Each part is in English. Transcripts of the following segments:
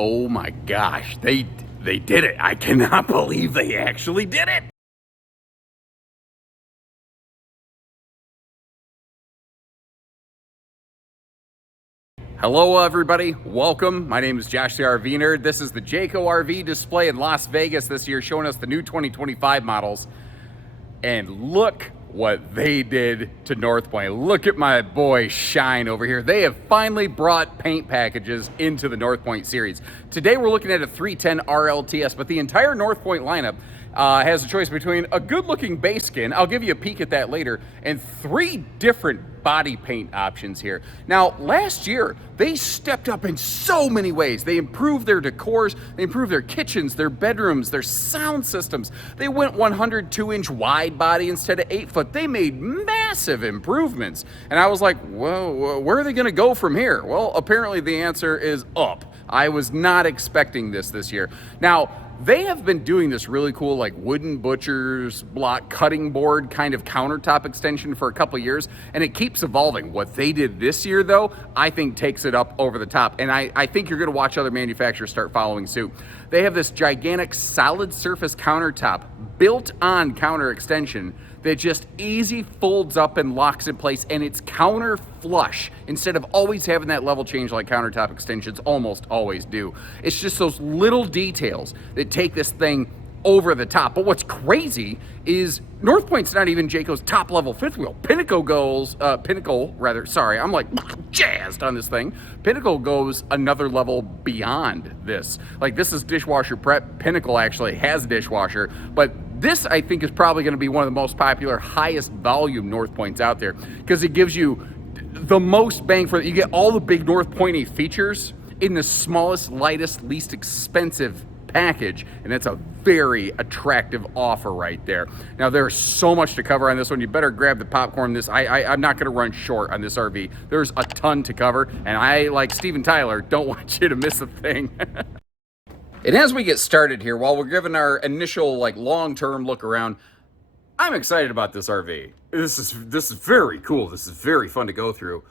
Oh my gosh, they did it. I cannot believe they actually did it. Hello everybody, welcome. My name is Josh the RV Nerd. This is the Jayco RV display in Las Vegas this year, showing us the new 2025 models. And look what they did to North Point. Look at my boy Shine over here. They have finally brought paint packages into the North Point series. Today we're looking at a 310 RLTS, but the entire North Point lineup has a choice between a good-looking base skin, I'll give you a peek at that later, and 3 different body paint options here. Now, last year, they stepped up in so many ways. They improved their decors, they improved their kitchens, their bedrooms, their sound systems. They went 102-inch wide body instead of 8-foot. They made massive improvements. And I was like, whoa, where are they gonna go from here? Well, apparently the answer is up. I was not expecting this year. Now, they have been doing this really cool, like wooden butcher's block cutting board kind of countertop extension for a couple years, and it keeps evolving. What they did this year, though, I think takes it up over the top, and I think you're gonna watch other manufacturers start following suit. They have this gigantic solid surface countertop built-on counter extension that just easy folds up and locks in place, and it's counter flush instead of always having that level change like countertop extensions almost always do. It's just those little details that take this thing over the top. But what's crazy is North Point's not even Jayco's top level fifth wheel. Pinnacle, I'm like jazzed on this thing. Pinnacle goes another level beyond this. Like, this is dishwasher prep. Pinnacle actually has a dishwasher, but this, I think, is probably going to be one of the most popular, highest volume North Points out there because it gives you the most bang for it. You get all the big North Pointy features in the smallest, lightest, least expensive package, and it's a very attractive offer right there. Now, there's so much to cover on this one. You better grab the popcorn. I'm not going to run short on this RV. There's a ton to cover, and I, like Steven Tyler, don't want you to miss a thing. And as we get started here, while we're giving our initial long-term look around, I'm excited about this RV. This is very cool. This is very fun to go through.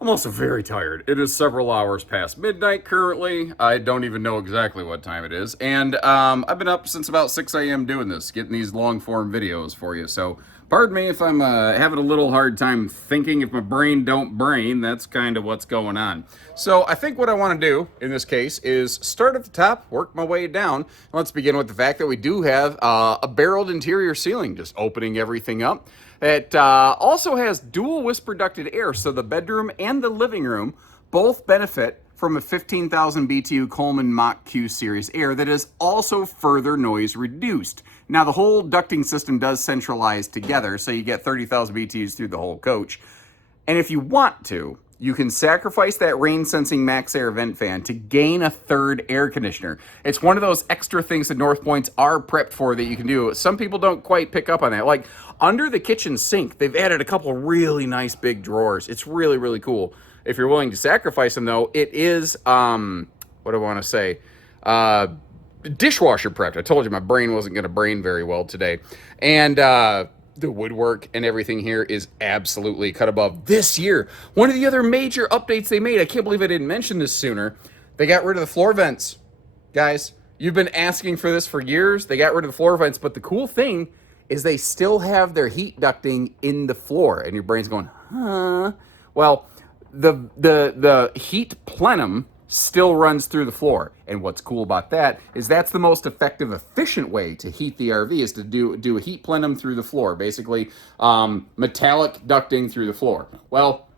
I'm also very tired. It is several hours past midnight currently. I don't even know exactly what time it is. And I've been up since about 6 a.m. doing this, getting these long-form videos for you. So pardon me if I'm having a little hard time thinking. If my brain don't brain, that's kind of what's going on. So I think what I want to do in this case is start at the top, work my way down. Let's begin with the fact that we do have a barreled interior ceiling, just opening everything up. It also has dual whisper ducted air, so the bedroom and the living room both benefit from a 15,000 BTU Coleman Mach Q series air that is also further noise reduced. Now, the whole ducting system does centralize together, so you get 30,000 BTUs through the whole coach. And if you want to, you can sacrifice that rain-sensing max air vent fan to gain a third air conditioner. It's one of those extra things that North Points are prepped for that you can do. Some people don't quite pick up on that. Like, under the kitchen sink, they've added a couple really nice big drawers. It's really, really cool. If you're willing to sacrifice them, though, it is, what do I want to say? Dishwasher prepped. I told you my brain wasn't going to brain very well today. And the woodwork and everything here is absolutely cut above. This year, one of the other major updates they made, I can't believe I didn't mention this sooner, they got rid of the floor vents. Guys, you've been asking for this for years. They got rid of the floor vents, but the cool thing is they still have their heat ducting in the floor, and your brain's going, huh? Well, the heat plenum still runs through the floor. And what's cool about that is that's the most effective, efficient way to heat the RV is to do a heat plenum through the floor, basically metallic ducting through the floor. Well,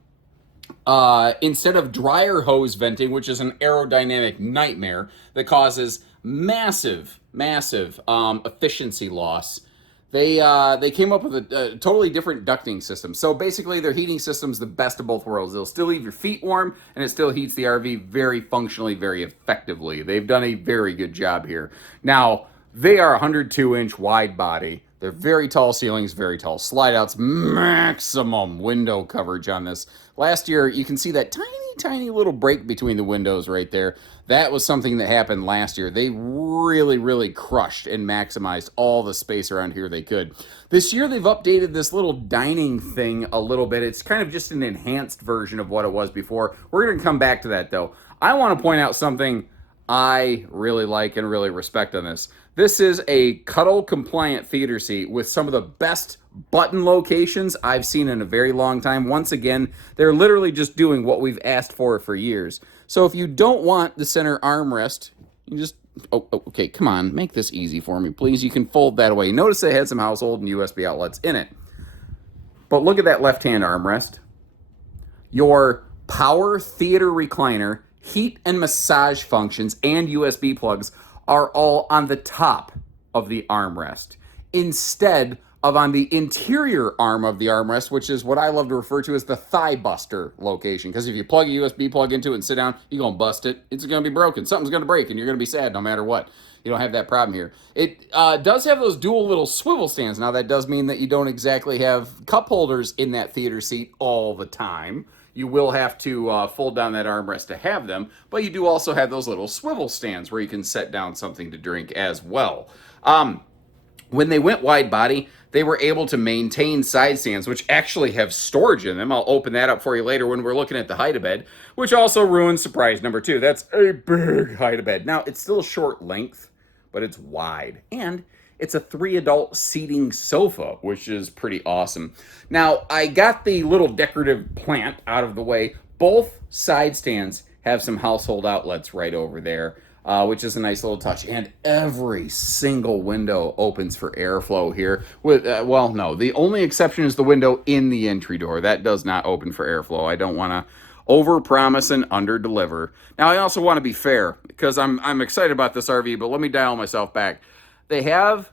instead of dryer hose venting, which is an aerodynamic nightmare that causes massive efficiency loss, they came up with a totally different ducting system. So basically their heating system's the best of both worlds. It'll still leave your feet warm, and it still heats the RV very functionally, very effectively. They've done a very good job here. Now, they are 102-inch wide body. They're very tall ceilings, very tall slide outs, maximum window coverage on this. Last year, you can see that tiny little break between the windows right there. That was something that happened last year. They really crushed and maximized all the space around here they could. This year, they've updated this little dining thing a little bit. It's kind of just an enhanced version of what it was before. We're going to come back to that, though. I want to point out something I really like and really respect on this. This is a cuddle compliant theater seat with some of the best button locations I've seen in a very long time. Once again, they're literally just doing what we've asked for years. So if you don't want the center armrest, you just, okay, come on, make this easy for me, please. You can fold that away. Notice it had some household and USB outlets in it. But look at that left-hand armrest. Your power theater recliner, heat and massage functions, and USB plugs are all on the top of the armrest instead of on the interior arm of the armrest, which is what I love to refer to as the thigh buster location. Because if you plug a USB plug into it and sit down, you're going to bust it. It's going to be broken. Something's going to break, and you're going to be sad no matter what. You don't have that problem here. It does have those dual little swivel stands. Now, that does mean that you don't exactly have cup holders in that theater seat all the time. You will have to fold down that armrest to have them, but you do also have those little swivel stands where you can set down something to drink as well. When they went wide body, they were able to maintain side stands, which actually have storage in them. I'll open that up for you later when we're looking at the height of bed, which also ruins surprise number 2. That's a big height of bed. Now, it's still short length, but it's wide. And it's a 3-adult seating sofa, which is pretty awesome. Now, I got the little decorative plant out of the way. Both side stands have some household outlets right over there, which is a nice little touch. And every single window opens for airflow here. With well, no, the only exception is the window in the entry door. That does not open for airflow. I don't want to over-promise and under-deliver. Now, I also want to be fair, because I'm excited about this RV, but let me dial myself back. They have,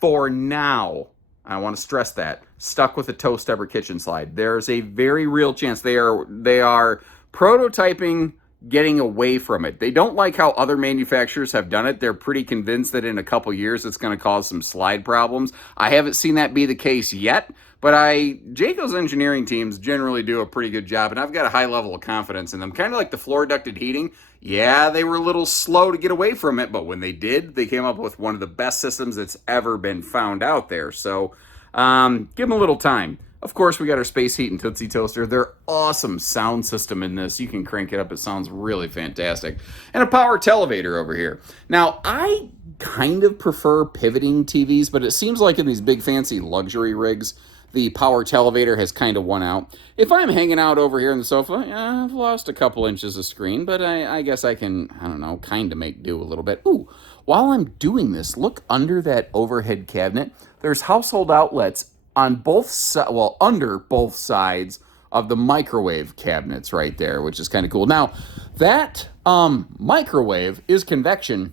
for now, I want to stress that, stuck with a toe stepper kitchen slide. There's a very real chance they are prototyping getting away from it. They don't like how other manufacturers have done it. They're pretty convinced that in a couple years it's going to cause some slide problems. I haven't seen that be the case yet, but Jayco's engineering teams generally do a pretty good job, and I've got a high level of confidence in them. Kind of like the floor ducted heating. Yeah, they were a little slow to get away from it, but when they did, they came up with one of the best systems that's ever been found out there. So give them a little time. Of course, we got our Space Heat and Tootsie Toaster. They're awesome sound system in this. You can crank it up. It sounds really fantastic. And a power televator over here. Now, I kind of prefer pivoting TVs, but it seems like in these big fancy luxury rigs, the power televator has kind of won out. If I'm hanging out over here on the sofa, yeah, I've lost a couple inches of screen, but I guess I can, I don't know, kind of make do a little bit. Ooh, while I'm doing this, look under that overhead cabinet. There's household outlets on both under both sides of the microwave cabinets right there, which is kind of cool. Now, that microwave is convection,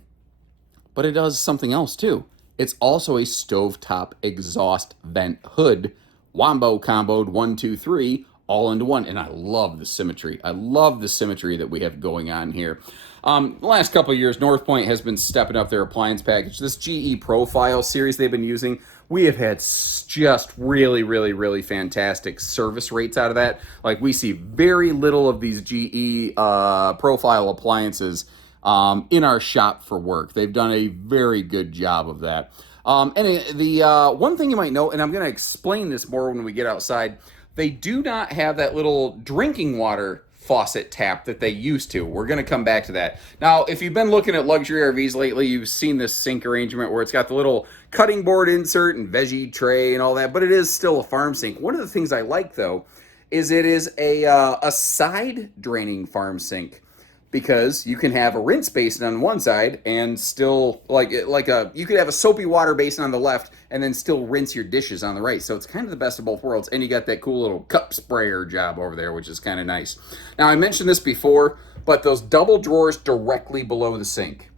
but it does something else too. It's also a stovetop exhaust vent hood, wombo comboed 1, 2, 3, all into one. And I love the symmetry. I love the symmetry that we have going on here. The last couple of years, North Point has been stepping up their appliance package. This GE Profile series they've been using, we have had just really, really, really fantastic service rates out of that. Like, we see very little of these GE Profile appliances in our shop for work. They've done a very good job of that. And the one thing you might know, and I'm going to explain this more when we get outside, they do not have that little drinking water faucet tap that they used to. We're going to come back to that. Now, if you've been looking at luxury RVs lately, you've seen this sink arrangement where it's got the little cutting board insert and veggie tray and all that, but it is still a farm sink. One of the things I like, though, is it is a side draining farm sink, because you can have a rinse basin on one side and still you could have a soapy water basin on the left and then still rinse your dishes on the right. So it's kind of the best of both worlds. And you got that cool little cup sprayer job over there, which is kind of nice. Now, I mentioned this before, but those double drawers directly below the sink,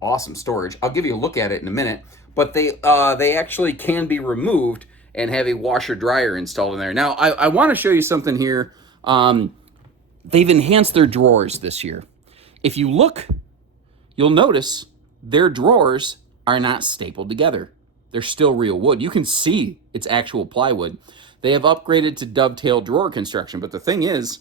awesome storage. I'll give you a look at it in a minute, but they actually can be removed and have a washer dryer installed in there. Now, I want to show you something here. They've enhanced their drawers this year. If you look, you'll notice their drawers are not stapled together. They're still real wood. You can see it's actual plywood. They have upgraded to dovetail drawer construction, but the thing is,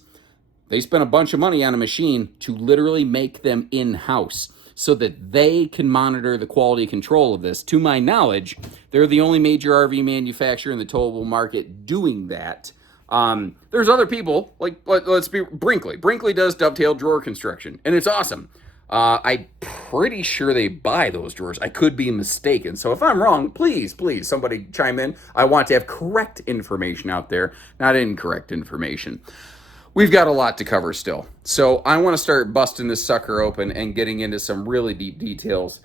they spent a bunch of money on a machine to literally make them in-house so that they can monitor the quality control of this. To my knowledge, they're the only major RV manufacturer in the towable market doing that. There's other people, like, let's be Brinkley. Brinkley does dovetail drawer construction, and it's awesome. I pretty sure they buy those drawers. I could be mistaken. So if I'm wrong, please, please, somebody chime in. I want to have correct information out there, not incorrect information. We've got a lot to cover still. So I want to start busting this sucker open and getting into some really deep details.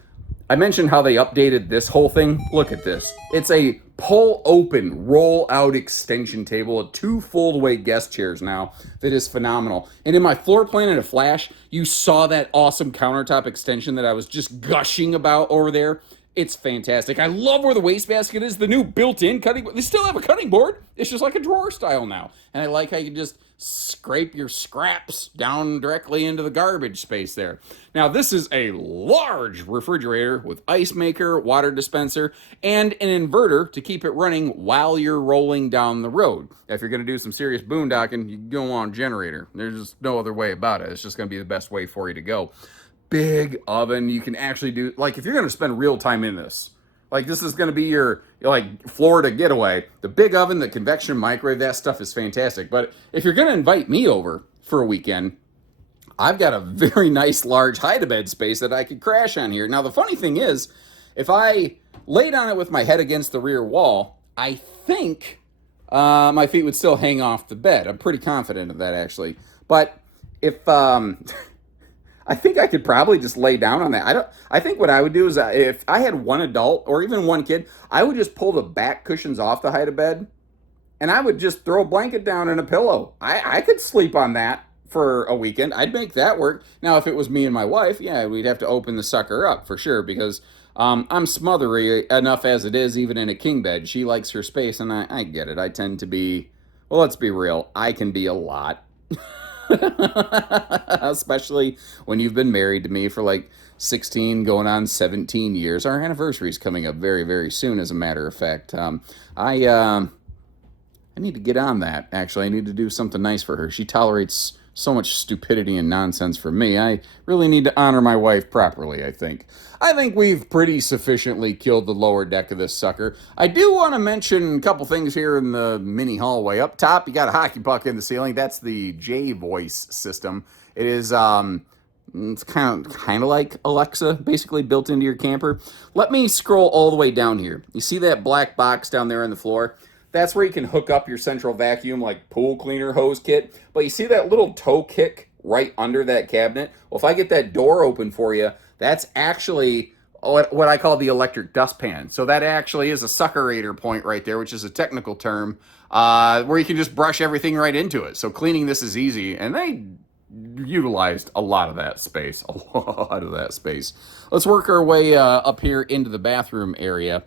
I mentioned how they updated this whole thing. Look at this. It's a pull open, roll out extension table, with 2 fold away guest chairs now. That is phenomenal. And in my floor plan in a flash, you saw that awesome countertop extension that I was just gushing about over there. It's fantastic. I love where the wastebasket is. The new built-in cutting board. They still have a cutting board. It's just like a drawer style now. And I like how you can just scrape your scraps down directly into the garbage space there. Now, this is a large refrigerator with ice maker, water dispenser, and an inverter to keep it running while you're rolling down the road. If you're going to do some serious boondocking, you go on generator. There's just no other way about it. It's just going to be the best way for you to go. Big oven. You can actually do, like, if you're going to spend real time in this, like this is going to be your like Florida getaway, the big oven, the convection microwave, that stuff is fantastic. But if you're going to invite me over for a weekend, I've got a very nice large hide-a-bed space that I could crash on here. Now, the funny thing is, if I laid on it with my head against the rear wall, I think my feet would still hang off the bed. I'm pretty confident of that, actually. But if I think I could probably just lay down on that. I think what I would do is if I had one adult or even one kid, I would just pull the back cushions off the hide-a-bed and I would just throw a blanket down and a pillow. I could sleep on that for a weekend. I'd make that work. Now, if it was me and my wife, yeah, we'd have to open the sucker up for sure because I'm smothery enough as it is, even in a king bed. She likes her space, and I get it. I tend to be, well, let's be real. I can be a lot. Especially when you've been married to me for like 16 going on 17 years. Our anniversary is coming up very, very soon, as a matter of fact. I need to get on that, actually. I need to do something nice for her. She tolerates so much stupidity and nonsense from me. I really need to honor my wife properly, I think. I think we've pretty sufficiently killed the lower deck of this sucker. I do want to mention a couple things here in the mini hallway. Up top, you got a hockey puck in the ceiling. That's the J-Voice system. It is it's kind of like Alexa, basically built into your camper. Let me scroll all the way down here. You see that black box down there on the floor? That's where you can hook up your central vacuum, like pool cleaner hose kit. But you see that little toe kick right under that cabinet? Well, if I get that door open for you, that's actually what I call the electric dustpan. So that actually is a suckerator point right there, which is a technical term, where you can just brush everything right into it. So cleaning this is easy, and they utilized a lot of that space, Let's work our way up here into the bathroom area.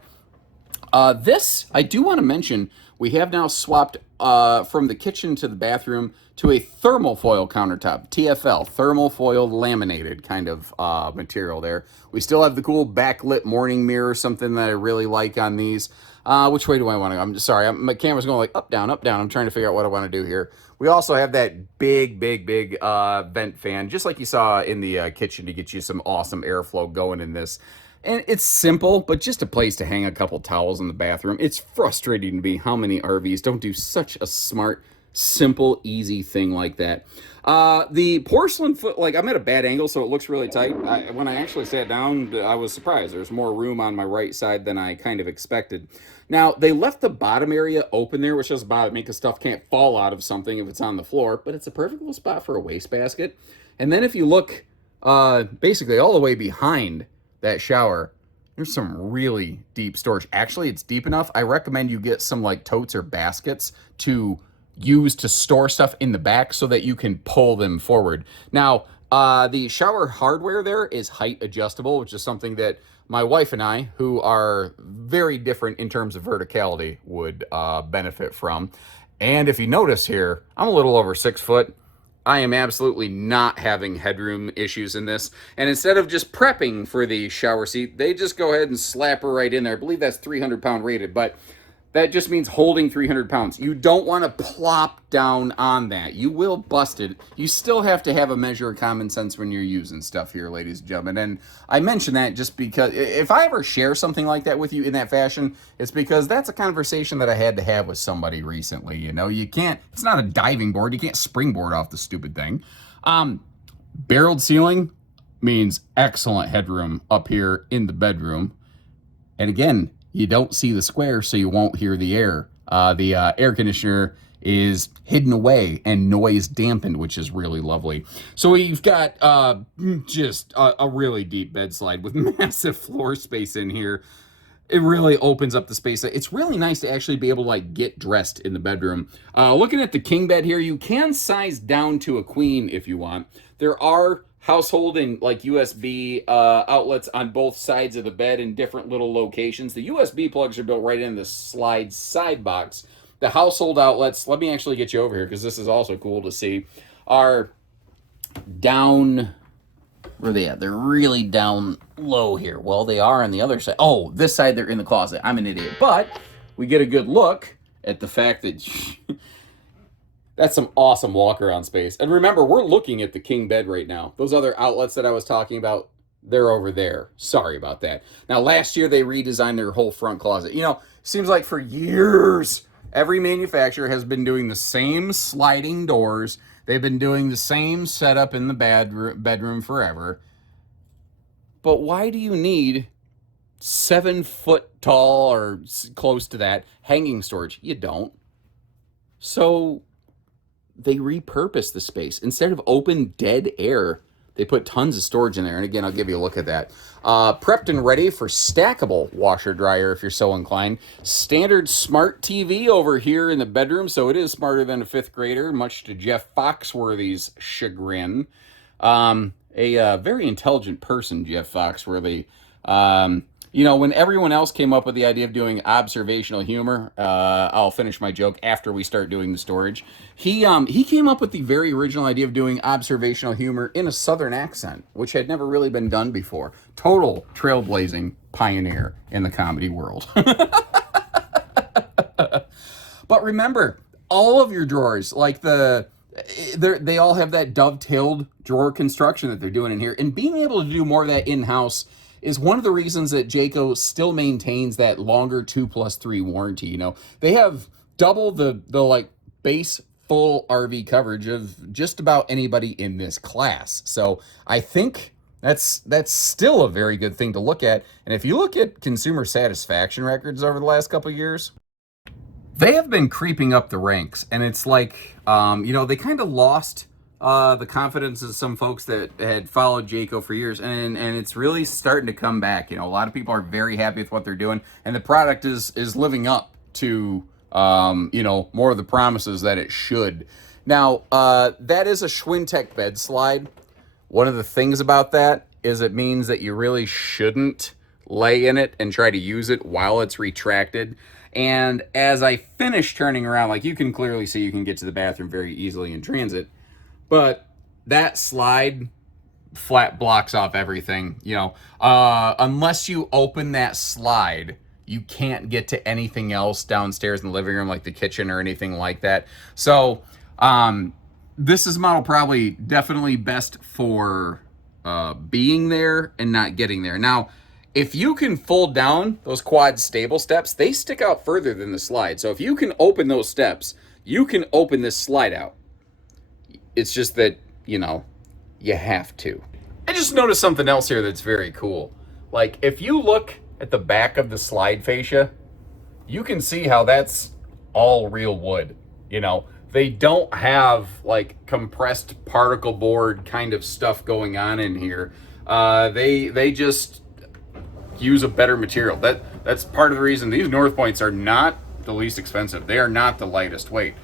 This, I do want to mention, we have now swapped from the kitchen to the bathroom to a thermal foil countertop, TFL, thermal foil laminated kind of material there. We still have the cool backlit morning mirror, something that I really like on these. Which way do I want to go? I'm sorry, my camera's going like up, down, up, down. I'm trying to figure out what I want to do here. We also have that big vent fan, just like you saw in the kitchen, to get you some awesome airflow going in this. And it's simple, but just a place to hang a couple towels in the bathroom. It's frustrating to me how many RVs don't do such a smart, simple, easy thing like that. The porcelain foot, like, I'm at a bad angle, so it looks really tight. When I actually sat down, I was surprised. There's more room on my right side than I kind of expected. Now, they left the bottom area open there, which does bother me because stuff can't fall out of something if it's on the floor, but it's a perfect little spot for a wastebasket. And then if you look basically all the way behind that shower, there's some really deep storage. Actually, it's deep enough. I recommend you get some like totes or baskets to use to store stuff in the back so that you can pull them forward. Now, the shower hardware there is height adjustable, which is something that my wife and I, who are very different in terms of verticality, would benefit from. And if you notice here, I'm a little over 6 foot. I am absolutely not having headroom issues in this. And instead of just prepping for the shower seat, they just go ahead and slap her right in there. I believe that's 300-pound rated, but that just means holding 300 pounds. You don't want to plop down on that. You will bust it. You still have to have a measure of common sense when you're using stuff here, ladies and gentlemen. And I mention that just because if I ever share something like that with you in that fashion, it's because that's a conversation that I had to have with somebody recently. You know, you can't, it's not a diving board. You can't springboard off the stupid thing. Barreled ceiling, means excellent headroom up here in the bedroom. And again, you don't see the square, so you won't hear the air. The air conditioner is hidden away and noise dampened, which is really lovely. So we've got just a really deep bed slide with massive floor space in here. It really opens up the space. It's really nice to actually be able to like get dressed in the bedroom. Looking at the king bed here, you can size down to a queen if you want. There are household and like USB outlets on both sides of the bed in different little locations. The USB plugs are built right in the slide side box. The household outlets, let me actually get you over here because this is also cool to see, are down. Where are they at? They're really down low here. Well, they are on the other side. Oh, this side they're in the closet. I'm an idiot. But we get a good look at the fact that that's some awesome walk-around space. And remember, we're looking at the king bed right now. Those other outlets that I was talking about, they're over there. Sorry about that. Now, last year they redesigned their whole front closet. You know, seems like for years, every manufacturer has been doing the same sliding doors. They've been doing the same setup in the bedroom forever. But why do you need 7 foot tall or close to that hanging storage? You don't. So they repurpose the space. Instead of open dead air, they put tons of storage in there. And again, I'll give you a look at that. Prepped and ready for stackable washer dryer if you're so inclined. Standard smart TV over here in the bedroom. So it is smarter than a 5th grader, much to Jeff Foxworthy's chagrin. A very intelligent person, Jeff Foxworthy. You know, when everyone else came up with the idea of doing observational humor, I'll finish my joke after we start doing the storage. He came up with the very original idea of doing observational humor in a Southern accent, which had never really been done before. Total trailblazing pioneer in the comedy world. But remember, all of your drawers, like they all have that dovetailed drawer construction that they're doing in here, and being able to do more of that in-house is one of the reasons that Jayco still maintains that longer 2+3 warranty. You know, they have double the like base full RV coverage of just about anybody in this class. So I think that's still a very good thing to look at. And if you look at consumer satisfaction records over the last couple of years, they have been creeping up the ranks. And it's like, you know, they kind of lost the confidence of some folks that had followed Jayco for years, and it's really starting to come back. You know, a lot of people are very happy with what they're doing, and the product is living up to you know, more of the promises that it should. Now, that is a Schwintek bed slide. One of the things about that is it means that you really shouldn't lay in it and try to use it while it's retracted. And as I finish turning around, like you can clearly see, you can get to the bathroom very easily in transit. But that slide flat blocks off everything, you know. Unless you open that slide, you can't get to anything else downstairs in the living room, like the kitchen or anything like that. So this is a model probably definitely best for being there and not getting there. Now, if you can fold down those quad stable steps, they stick out further than the slide. So if you can open those steps, you can open this slide out. It's just that, you know, you have to. I just noticed something else here that's very cool. Like, if you look at the back of the slide fascia, you can see how that's all real wood. You know, they don't have, like, compressed particle board kind of stuff going on in here. They just use a better material. That's part of the reason these North Points are not the least expensive. They are not the lightest weight.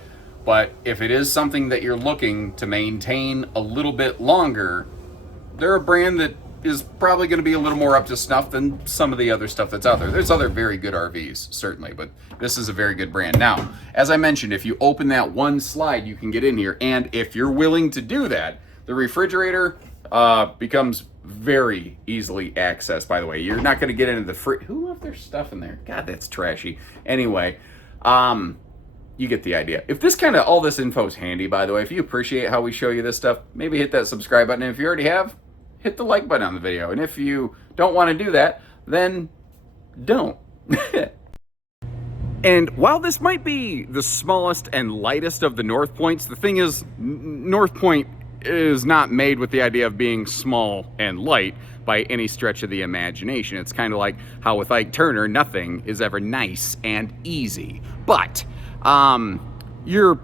But if it is something that you're looking to maintain a little bit longer, they're a brand that is probably going to be a little more up to snuff than some of the other stuff that's out there. There's other very good RVs, certainly, but this is a very good brand. Now, as I mentioned, if you open that one slide, you can get in here. And if you're willing to do that, the refrigerator becomes very easily accessed, by the way. You're not going to get into the fridge. Who left their stuff in there? God, that's trashy. Anyway, you get the idea. If all this info is handy, by the way, if you appreciate how we show you this stuff, maybe hit that subscribe button. And if you already have, hit the like button on the video. And if you don't want to do that, then don't. And while this might be the smallest and lightest of the North Points, the thing is, North Point is not made with the idea of being small and light by any stretch of the imagination. It's kind of like how with Ike Turner, nothing is ever nice and easy. But you're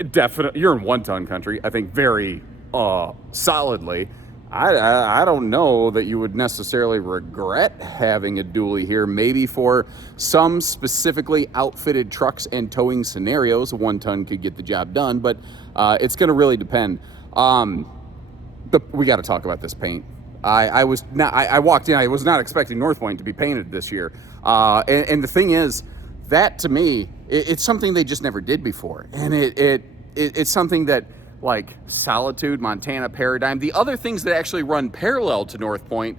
in one-ton country, I think, very solidly. I don't know that you would necessarily regret having a dually here. Maybe for some specifically outfitted trucks and towing scenarios, a 1-ton could get the job done, but it's going to really depend. We got to talk about this paint. I walked in, I was not expecting North Point to be painted this year. And the thing is, that to me, it's something they just never did before. And it's something that, like Solitude, Montana Paradigm, the other things that actually run parallel to North Point,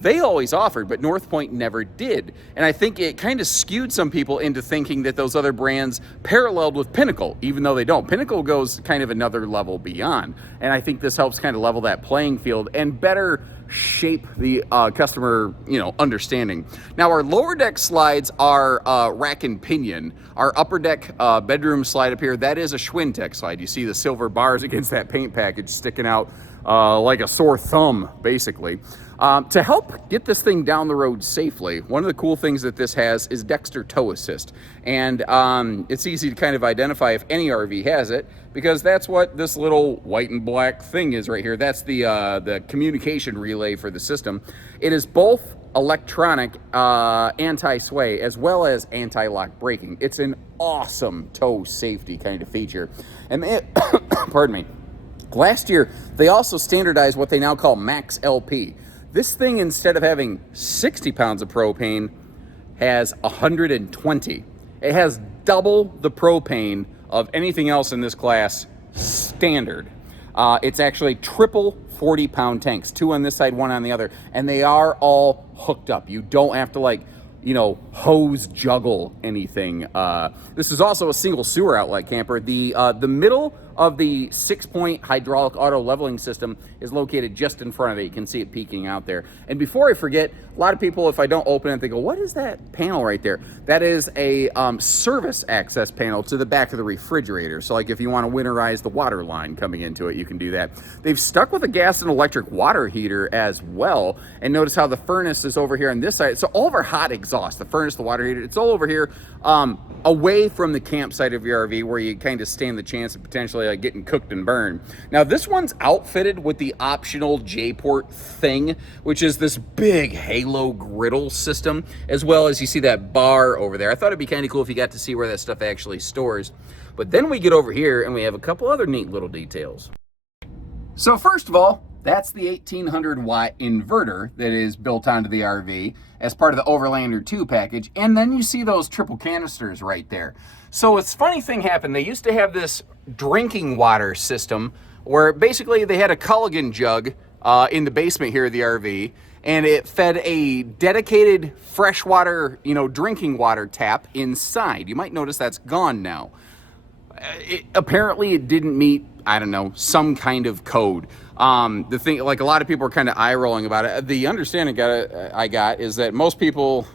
they always offered, but North Point never did. And I think it kind of skewed some people into thinking that those other brands paralleled with Pinnacle, even though they don't. Pinnacle goes kind of another level beyond. And I think this helps kind of level that playing field and better shape the customer, understanding. Now, our lower deck slides are rack and pinion. Our upper deck bedroom slide up here, that is a Schwintek slide. You see the silver bars against that paint package sticking out like a sore thumb, basically. To help get this thing down the road safely, one of the cool things that this has is Dexter Tow Assist. And it's easy to kind of identify if any RV has it, because that's what this little white and black thing is right here. That's the communication relay for the system. It is both electronic anti-sway as well as anti-lock braking. It's an awesome tow safety kind of feature. And pardon me. Last year, they also standardized what they now call Max LP. This thing, instead of having 60 pounds of propane, has 120. It has double the propane of anything else in this class standard. It's actually triple 40-pound tanks, 2 on this side, 1 on the other, and they are all hooked up. You don't have to hose juggle anything. This is also a single sewer outlet camper. The middle of the 6-point hydraulic auto leveling system is located just in front of it. You can see it peeking out there. And before I forget, a lot of people, if I don't open it, they go, what is that panel right there? That is a service access panel to the back of the refrigerator. So like if you want to winterize the water line coming into it, you can do that. They've stuck with a gas and electric water heater as well. And notice how the furnace is over here on this side. So all of our hot exhaust, the furnace, the water heater, it's all over here away from the campsite of your RV, where you kind of stand the chance of potentially getting cooked and burned. Now this one's outfitted with the optional J-port thing, which is this big halo griddle system, as well as you see that bar over there. I thought it'd be kind of cool if you got to see where that stuff actually stores. But then we get over here and we have a couple other neat little details. So first of all, that's the 1800 watt inverter that is built onto the RV as part of the Overlander 2 package. And then you see those triple canisters right there. So a funny thing happened. They used to have this drinking water system where basically they had a Culligan jug in the basement here of the RV, and it fed a dedicated freshwater, drinking water tap inside. You might notice that's gone now. Apparently it didn't meet, I don't know, some kind of code. The thing, like a lot of people are kind of eye rolling about it. The understanding I got is that most people,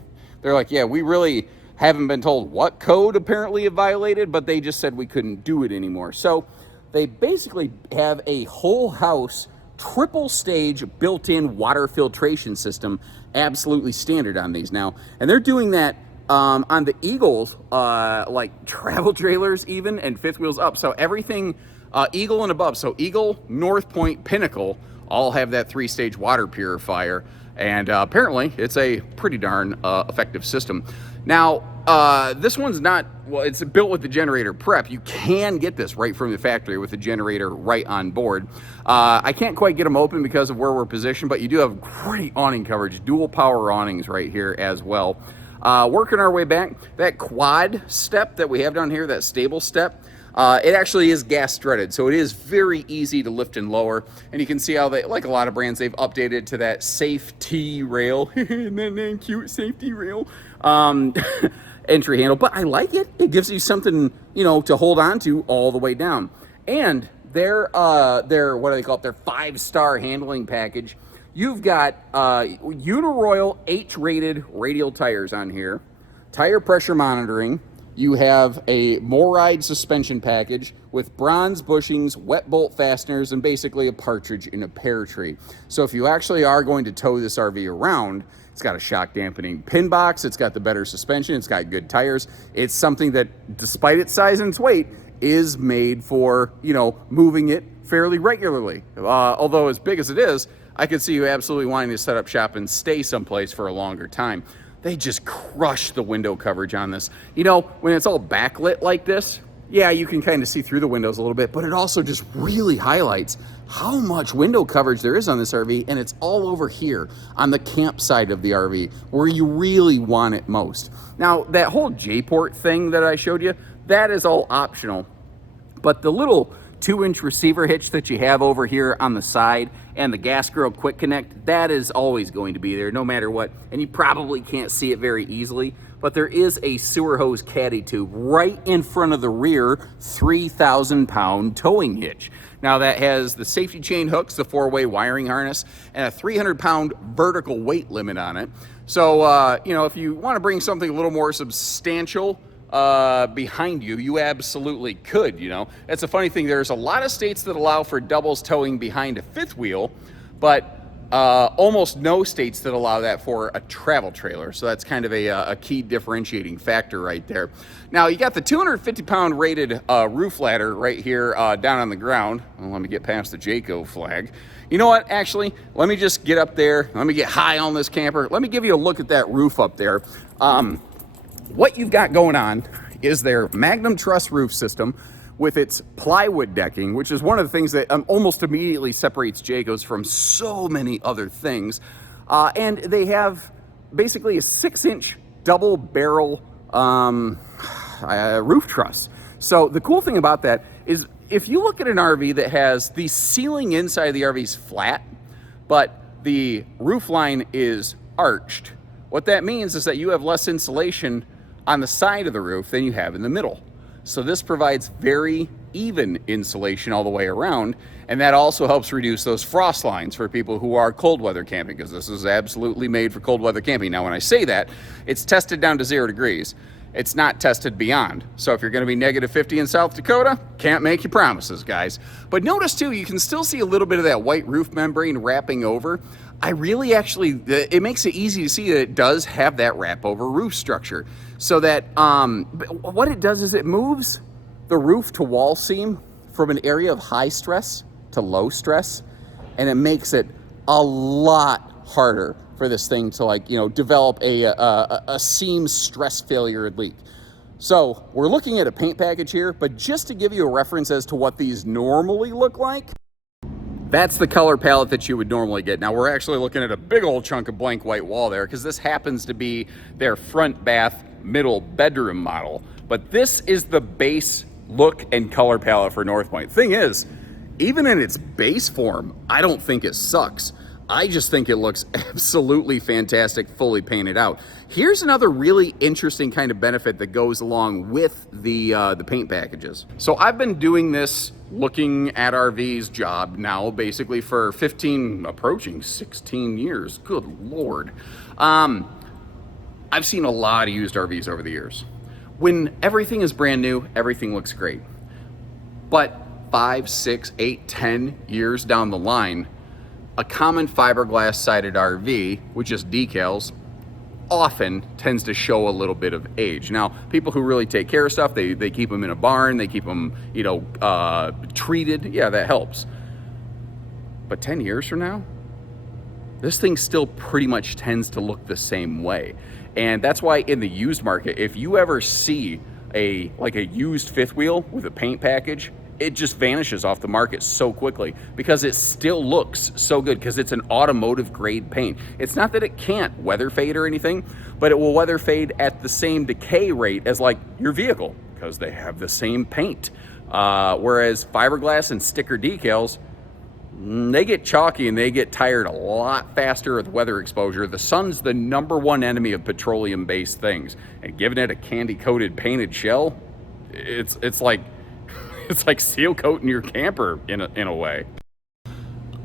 they're like, yeah, we really haven't been told what code apparently it violated, but they just said we couldn't do it anymore. So they basically have a whole house triple stage built-in water filtration system, absolutely standard on these now. And they're doing that on the Eagles, like travel trailers even, and fifth wheels up. So everything Eagle and above. So Eagle, North Point, Pinnacle all have that 3-stage water purifier. And apparently it's a pretty darn effective system. Now, this one's not, well, it's built with the generator prep. You can get this right from the factory with the generator right on board. I can't quite get them open because of where we're positioned, but you do have great awning coverage, dual power awnings right here as well. Working our way back, that quad step that we have down here, that stable step, it actually is gas threaded, so it is very easy to lift and lower. And you can see how they, like a lot of brands, they've updated to that safety rail. Isn't that name cute? Safety rail. Entry handle, but I like it. It gives you something, to hold on to all the way down. And their what do they call it? Their 5-star handling package. You've got Uniroyal H-rated radial tires on here, tire pressure monitoring, you have a MORryde suspension package with bronze bushings, wet bolt fasteners, and basically a partridge in a pear tree. So if you actually are going to tow this RV around, it's got a shock dampening pin box, it's got the better suspension, it's got good tires. It's something that, despite its size and its weight, is made for, you know, moving it fairly regularly. Although as big as it is, I could see you absolutely wanting to set up shop and stay someplace for a longer time. They just crush the window coverage on this. You know, when it's all backlit like this, yeah, you can kind of see through the windows a little bit, but it also just really highlights how much window coverage there is on this RV, and it's all over here on the camp side of the RV where you really want it most. Now, that whole J-port thing that I showed you, that is all optional, but the little 2-inch receiver hitch that you have over here on the side and the gas grill quick connect, that is always going to be there no matter what, and you probably can't see it very easily, but there is a sewer hose caddy tube right in front of the rear 3,000-pound towing hitch. Now that has the safety chain hooks, the 4-way wiring harness, and a 300-pound vertical weight limit on it. So, you know, if you want to bring something a little more substantial behind you, you absolutely could. You know, it's a funny thing. There's a lot of states that allow for doubles towing behind a fifth wheel, but almost no states that allow that for a travel trailer. So that's kind of a key differentiating factor right there. Now you got the 250-pound rated roof ladder right here down on the ground. Well, let me get past the Jayco flag. You know what, actually, let me just get up there. Let me get high on this camper. Let me give you a look at that roof up there. What you've got going on is their Magnum Truss roof system with its plywood decking, which is one of the things that almost immediately separates Jayco's from so many other things. And they have basically a 6-inch double barrel roof truss. So the cool thing about that is if you look at an RV that has the ceiling inside of the RV is flat, but the roof line is arched, what that means is that you have less insulation on the side of the roof than you have in the middle. So this provides very even insulation all the way around, and that also helps reduce those frost lines for people who are cold weather camping, because this is absolutely made for cold weather camping. Now when I say that, it's tested down to 0 degrees. It's not tested beyond. So if you're going to be negative 50 in South Dakota, can't make you promises, guys. But notice too, you can still see a little bit of that white roof membrane wrapping over. I really actually, it makes it easy to see that it does have that wrap over roof structure. So that what it does is it moves the roof to wall seam from an area of high stress to low stress, and it makes it a lot harder for this thing to, like, you know, develop a seam stress failure leak. So we're looking at a paint package here, but just to give you a reference as to what these normally look like, that's the color palette that you would normally get. Now we're actually looking at a big old chunk of blank white wall there, because this happens to be their front bath middle bedroom model. But this is the base look and color palette for North Point. Thing is, even in its base form, I don't think it sucks. I just think it looks absolutely fantastic, fully painted out. Here's another really interesting kind of benefit that goes along with the paint packages. So I've been doing this looking at RVs job now basically for 15, approaching 16 years. Good Lord. I've seen a lot of used RVs over the years. When everything is brand new, everything looks great. But 5, 6, 8, 10 years down the line, a common fiberglass sided RV with just decals often tends to show a little bit of age. Now, people who really take care of stuff, they keep them in a barn, they keep them, you know, treated. Yeah, that helps. But 10 years from now, this thing still pretty much tends to look the same way. And that's why in the used market, if you ever see a used fifth wheel with a paint package, it just vanishes off the market so quickly because it still looks so good, because it's an automotive grade paint. It's not that it can't weather fade or anything, but it will weather fade at the same decay rate as like your vehicle, because they have the same paint. Whereas fiberglass and sticker decals, they get chalky and they get tired a lot faster with weather exposure. The sun's the #1 enemy of petroleum-based things, and giving it a candy-coated painted shell, it's like seal coating your camper in a way.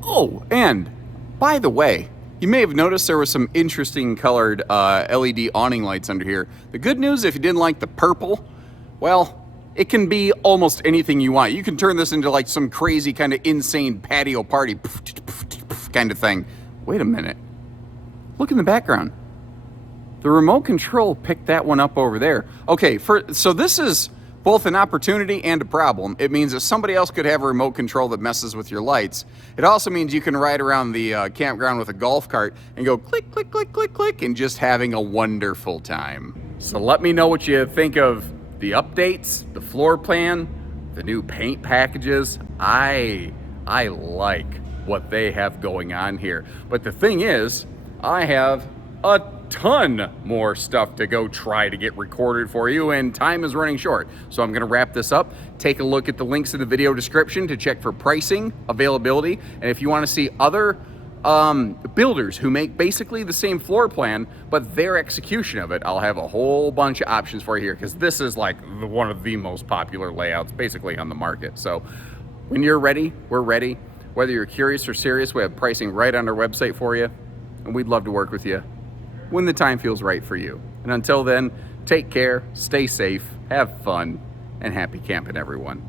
Oh, and by the way, you may have noticed there was some interesting colored LED awning lights under here. The good news, if you didn't like the purple, Well, it can be almost anything you want. You can turn this into like some crazy kind of insane patio party kind of thing. Wait a minute. Look in the background. The remote control picked that one up over there. Okay, so this is both an opportunity and a problem. It means that somebody else could have a remote control that messes with your lights. It also means you can ride around the campground with a golf cart and go click, click, click, click, click, and just having a wonderful time. So let me know what you think of the updates, the floor plan, the new paint packages. I like what they have going on here. But the thing is, I have a ton more stuff to go try to get recorded for you, and time is running short. So I'm gonna wrap this up. Take a look at the links in the video description to check for pricing, availability, and if you wanna see other builders who make basically the same floor plan, but their execution of it, I'll have a whole bunch of options for you here, because this is like one of the most popular layouts basically on the market. So when you're ready, we're ready. Whether you're curious or serious, we have pricing right on our website for you, and we'd love to work with you when the time feels right for you. And until then, take care, stay safe, have fun, and happy camping, everyone.